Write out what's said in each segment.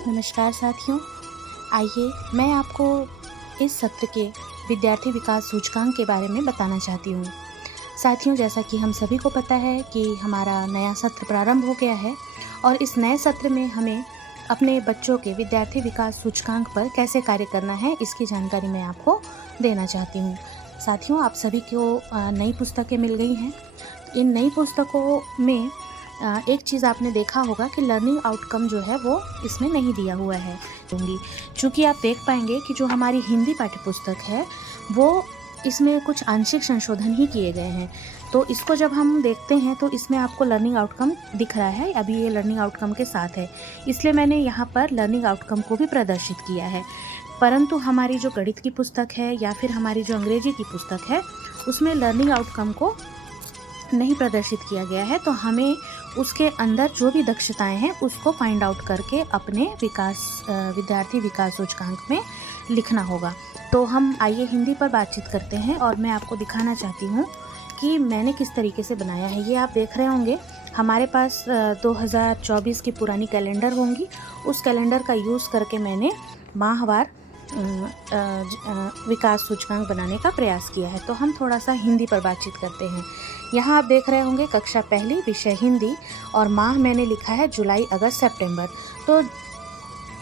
नमस्कार साथियों, आइए मैं आपको इस सत्र के विद्यार्थी विकास सूचकांक के बारे में बताना चाहती हूँ। साथियों, जैसा कि हम सभी को पता है कि हमारा नया सत्र प्रारंभ हो गया है और इस नए सत्र में हमें अपने बच्चों के विद्यार्थी विकास सूचकांक पर कैसे कार्य करना है, इसकी जानकारी मैं आपको देना चाहती हूँ। साथियों, आप सभी को नई पुस्तकें मिल गई हैं। इन नई पुस्तकों में एक चीज़ आपने देखा होगा कि लर्निंग आउटकम जो है वो इसमें नहीं दिया हुआ है। चूँकि आप देख पाएंगे कि जो हमारी हिंदी पाठ्यपुस्तक है वो इसमें कुछ आंशिक संशोधन ही किए गए हैं। तो इसको जब हम देखते हैं तो इसमें आपको लर्निंग आउटकम दिख रहा है, अभी ये लर्निंग आउटकम के साथ है, इसलिए मैंने यहाँ पर लर्निंग आउटकम को भी प्रदर्शित किया है। परंतु हमारी जो गणित की पुस्तक है या फिर हमारी जो अंग्रेजी की पुस्तक है उसमें लर्निंग आउटकम को नहीं प्रदर्शित किया गया है। तो हमें उसके अंदर जो भी दक्षताएं हैं उसको फाइंड आउट करके अपने विद्यार्थी विकास सूचकांक में लिखना होगा। तो हम आइए हिंदी पर बातचीत करते हैं और मैं आपको दिखाना चाहती हूँ कि मैंने किस तरीके से बनाया है। ये आप देख रहे होंगे हमारे पास 2024 की पुरानी कैलेंडर होंगी, उस कैलेंडर का यूज़ करके मैंने माहवार विकास सूचकांक बनाने का प्रयास किया है। तो हम थोड़ा सा हिंदी पर बातचीत करते हैं। यहाँ आप देख रहे होंगे कक्षा पहली, विषय हिंदी, और माह मैंने लिखा है जुलाई, अगस्त, सितंबर। तो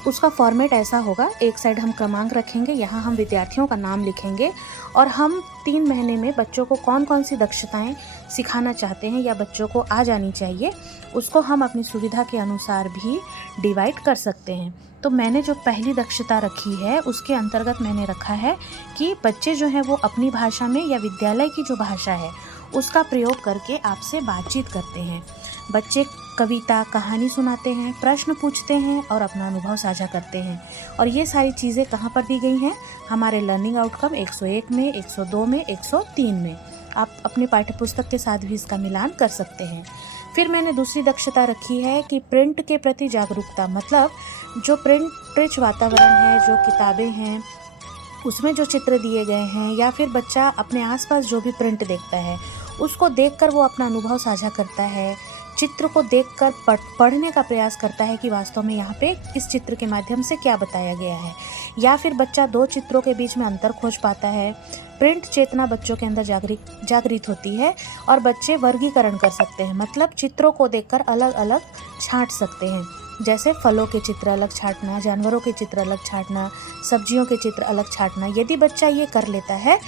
उसका फॉर्मेट ऐसा होगा, एक साइड हम क्रमांक रखेंगे, यहाँ हम विद्यार्थियों का नाम लिखेंगे और हम 3 महीने में बच्चों को कौन कौन सी दक्षताएं सिखाना चाहते हैं या बच्चों को आ जानी चाहिए, उसको हम अपनी सुविधा के अनुसार भी डिवाइड कर सकते हैं। तो मैंने जो पहली दक्षता रखी है उसके अंतर्गत मैंने रखा है कि बच्चे जो हैं वो अपनी भाषा में या विद्यालय की जो भाषा है उसका प्रयोग करके आपसे बातचीत करते हैं। बच्चे कविता, कहानी सुनाते हैं, प्रश्न पूछते हैं और अपना अनुभव साझा करते हैं। और ये सारी चीज़ें कहाँ पर दी गई हैं? हमारे लर्निंग आउटकम 101 में, 102 में, 103 में। आप अपने पाठ्यपुस्तक के साथ भी इसका मिलान कर सकते हैं। फिर मैंने दूसरी दक्षता रखी है कि प्रिंट के प्रति जागरूकता, मतलब जो प्रिंट रिच वातावरण है, जो किताबें हैं उसमें जो चित्र दिए गए हैं या फिर बच्चा अपने आसपास जो भी प्रिंट देखता है उसको देखकर वो अपना अनुभव साझा करता है, चित्र को देखकर पढ़ने का प्रयास करता है कि वास्तव में यहाँ पे इस चित्र के माध्यम से क्या बताया गया है, या फिर बच्चा 2 चित्रों के बीच में अंतर खोज पाता है। प्रिंट चेतना बच्चों के अंदर जागृत होती है और बच्चे वर्गीकरण कर सकते हैं, मतलब चित्रों को देखकर अलग अलग छांट सकते हैं। जैसे फलों के चित्र अलग छांटना, जानवरों के चित्र अलग छांटना, सब्जियों के चित्र अलग छांटना। यदि बच्चा ये कर लेता है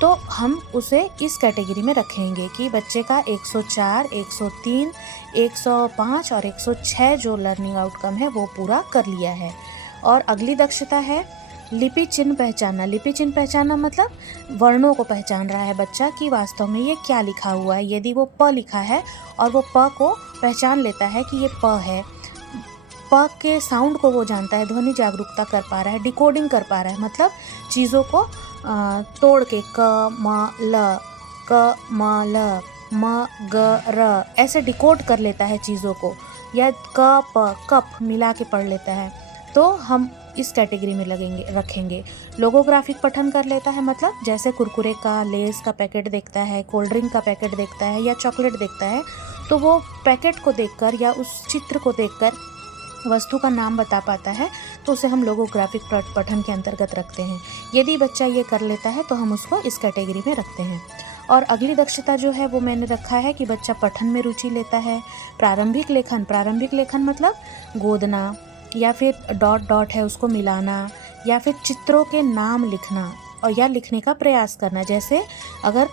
तो हम उसे इस कैटेगरी में रखेंगे कि बच्चे का 104, 103, 105 और 106 जो लर्निंग आउटकम है वो पूरा कर लिया है। और अगली दक्षता है लिपि चिन्ह पहचानना। लिपि चिन्ह पहचानना मतलब वर्णों को पहचान रहा है बच्चा कि वास्तव में ये क्या लिखा हुआ है। यदि वो प लिखा है और वो प को पहचान लेता है कि ये प है, प के साउंड को वो जानता है, ध्वनि जागरूकता कर पा रहा है, डिकोडिंग कर पा रहा है, मतलब चीज़ों को तोड़ के क म ल म ग र ऐसे डिकोड कर लेता है चीज़ों को, या क प कप मिला के पढ़ लेता है, तो हम इस कैटेगरी में रखेंगे। लोगोग्राफिक पठन कर लेता है, मतलब जैसे कुरकुरे का, लेस का पैकेट देखता है, कोल्ड ड्रिंक का पैकेट देखता है या चॉकलेट देखता है, तो वो पैकेट को देखकर या उस चित्र को देखकर वस्तु का नाम बता पाता है, तो उसे हम लोगोग्राफिक पठन के अंतर्गत रखते हैं। यदि बच्चा ये कर लेता है तो हम उसको इस कैटेगरी में रखते हैं। और अगली दक्षता जो है वो मैंने रखा है कि बच्चा पठन में रुचि लेता है। प्रारंभिक लेखन मतलब गोदना या फिर डॉट डॉट है उसको मिलाना, या फिर चित्रों के नाम लिखना और या लिखने का प्रयास करना। जैसे अगर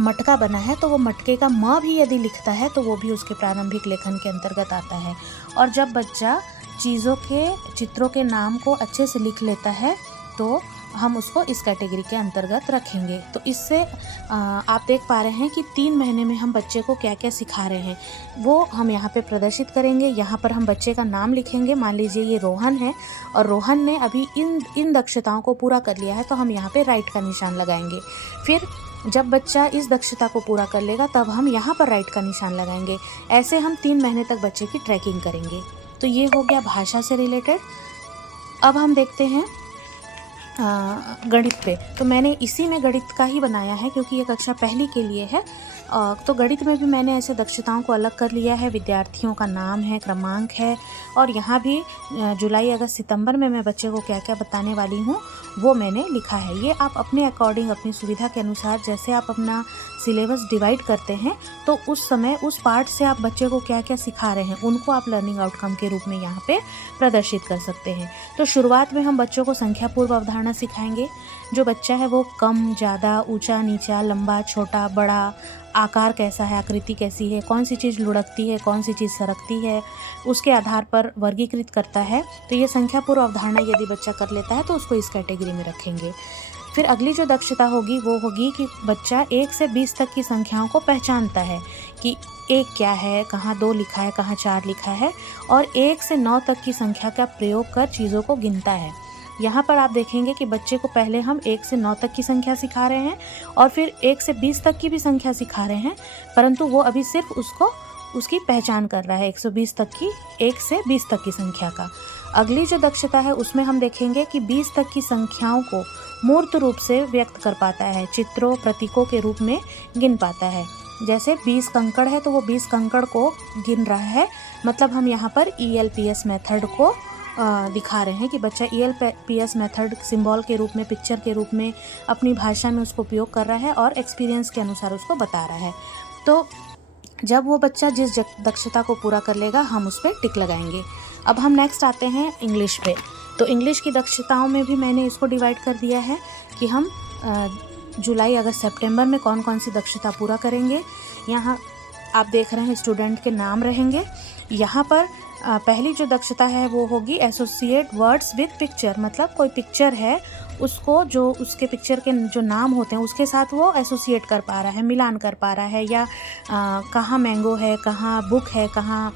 मटका बना है तो वो मटके का म भी यदि लिखता है तो वो भी उसके प्रारंभिक लेखन के अंतर्गत आता है। और जब बच्चा चीज़ों के, चित्रों के नाम को अच्छे से लिख लेता है तो हम उसको इस कैटेगरी के अंतर्गत रखेंगे। तो इससे आप देख पा रहे हैं कि 3 महीने में हम बच्चे को क्या क्या सिखा रहे हैं वो हम यहाँ पे प्रदर्शित करेंगे। यहाँ पर हम बच्चे का नाम लिखेंगे। मान लीजिए ये रोहन है और रोहन ने अभी इन दक्षताओं को पूरा कर लिया है, तो हम यहाँ पे राइट का निशान लगाएंगे। फिर जब बच्चा इस दक्षता को पूरा कर लेगा तब हम यहाँ पर राइट का निशान लगाएंगे। ऐसे हम 3 महीने तक बच्चे की ट्रैकिंग करेंगे। तो ये हो गया भाषा से रिलेटेड। अब हम देखते हैं गणित पे। तो मैंने इसी में गणित का ही बनाया है क्योंकि ये कक्षा पहली के लिए है। तो गणित में भी मैंने ऐसे दक्षताओं को अलग कर लिया है। विद्यार्थियों का नाम है, क्रमांक है, और यहाँ भी जुलाई, अगस्त, सितंबर में मैं बच्चे को क्या क्या बताने वाली हूँ वो मैंने लिखा है। ये आप अपने अकॉर्डिंग, अपनी सुविधा के अनुसार, जैसे आप अपना सिलेबस डिवाइड करते हैं तो उस समय उस पार्ट से आप बच्चे को क्या क्या सिखा रहे हैं उनको आप लर्निंग आउटकम के रूप में यहाँ पे प्रदर्शित कर सकते हैं। तो शुरुआत में हम बच्चों को संख्या पूर्व अवधारणा सिखाएंगे। जो बच्चा है वो कम, ज़्यादा, ऊंचा, नीचा, लंबा, छोटा, बड़ा, आकार कैसा है, आकृति कैसी है, कौन सी चीज़ लुढ़कती है, कौन सी चीज़ सरकती है, उसके आधार पर वर्गीकृत करता है। तो ये संख्या पूर्व अवधारणा यदि बच्चा कर लेता है तो उसको इस कैटेगरी में रखेंगे। फिर अगली जो दक्षता होगी वो होगी कि बच्चा 1 से 20 तक की संख्याओं को पहचानता है कि 1 क्या है, कहाँ 2 लिखा है, कहाँ 4 लिखा है, और 1 से 9 तक की संख्या का प्रयोग कर चीज़ों को गिनता है। यहाँ पर आप देखेंगे कि बच्चे को पहले हम 1 से 9 तक की संख्या सिखा रहे हैं और फिर 1 से 20 तक की भी संख्या सिखा रहे हैं, परंतु वो अभी सिर्फ उसकी पहचान कर रहा है 120 तक की, 1 से 20 तक की संख्या का। अगली जो दक्षता है उसमें हम देखेंगे कि 20 तक की संख्याओं को मूर्त रूप से व्यक्त कर पाता है, चित्रों, प्रतीकों के रूप में गिन पाता है। जैसे 20 कंकड़ है तो वो 20 कंकड़ को गिन रहा है, मतलब हम यहाँ पर ELPS मेथड को दिखा रहे हैं कि बच्चा ELPS मेथड सिंबल के रूप में, पिक्चर के रूप में अपनी भाषा में उसको उपयोग कर रहा है और एक्सपीरियंस के अनुसार उसको बता रहा है। तो जब वो बच्चा जिस दक्षता को पूरा कर लेगा हम उस पर टिक लगाएंगे। अब हम नेक्स्ट आते हैं इंग्लिश पे। तो इंग्लिश की दक्षताओं में भी मैंने इसको डिवाइड कर दिया है कि हम जुलाई, अगस्त, सितंबर में कौन कौन सी दक्षता पूरा करेंगे। यहाँ आप देख रहे हैं स्टूडेंट के नाम रहेंगे। यहाँ पर पहली जो दक्षता है वो होगी एसोसिएट वर्ड्स विद पिक्चर, मतलब कोई पिक्चर है उसको, जो उसके पिक्चर के जो नाम होते हैं उसके साथ वो एसोसिएट कर पा रहा है, मिलान कर पा रहा है, या कहाँ मैंगो है, कहाँ बुक है, कहाँ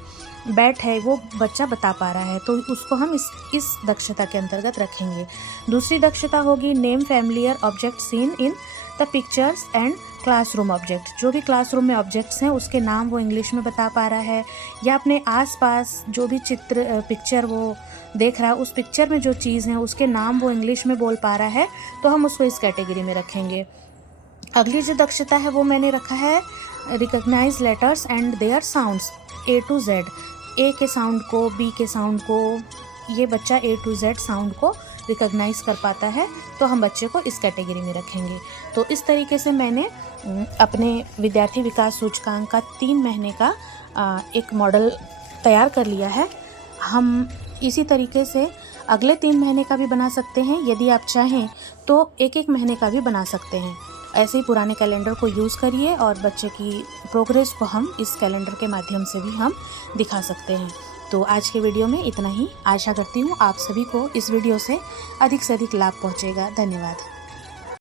बैट है, वो बच्चा बता पा रहा है, तो उसको हम इस दक्षता के अंतर्गत रखेंगे। दूसरी दक्षता होगी name familiar object seen in the pictures and classroom object. जो भी क्लासरूम में ऑब्जेक्ट्स हैं उसके नाम वो इंग्लिश में बता पा रहा है, या अपने आसपास जो भी पिक्चर वो देख रहा है उस पिक्चर में जो चीज़ है उसके नाम वो इंग्लिश में बोल पा रहा है, तो हम उसको इस कैटेगरी में रखेंगे। अगली जो दक्षता है वो मैंने रखा है recognise letters and their sounds A to Z। A के साउंड को, बी के साउंड को, ये बच्चा A to Z साउंड को रिकॉग्नाइज कर पाता है, तो हम बच्चे को इस कैटेगरी में रखेंगे। तो इस तरीके से मैंने अपने विद्यार्थी विकास सूचकांक का 3 महीने का एक मॉडल तैयार कर लिया है। हम इसी तरीके से अगले 3 महीने का भी बना सकते हैं, यदि आप चाहें तो 1-1 महीने का भी बना सकते हैं। ऐसे ही पुराने कैलेंडर को यूज़ करिए और बच्चे की प्रोग्रेस को हम इस कैलेंडर के माध्यम से भी हम दिखा सकते हैं। तो आज के वीडियो में इतना ही। आशा करती हूँ आप सभी को इस वीडियो से अधिक लाभ पहुँचेगा। धन्यवाद।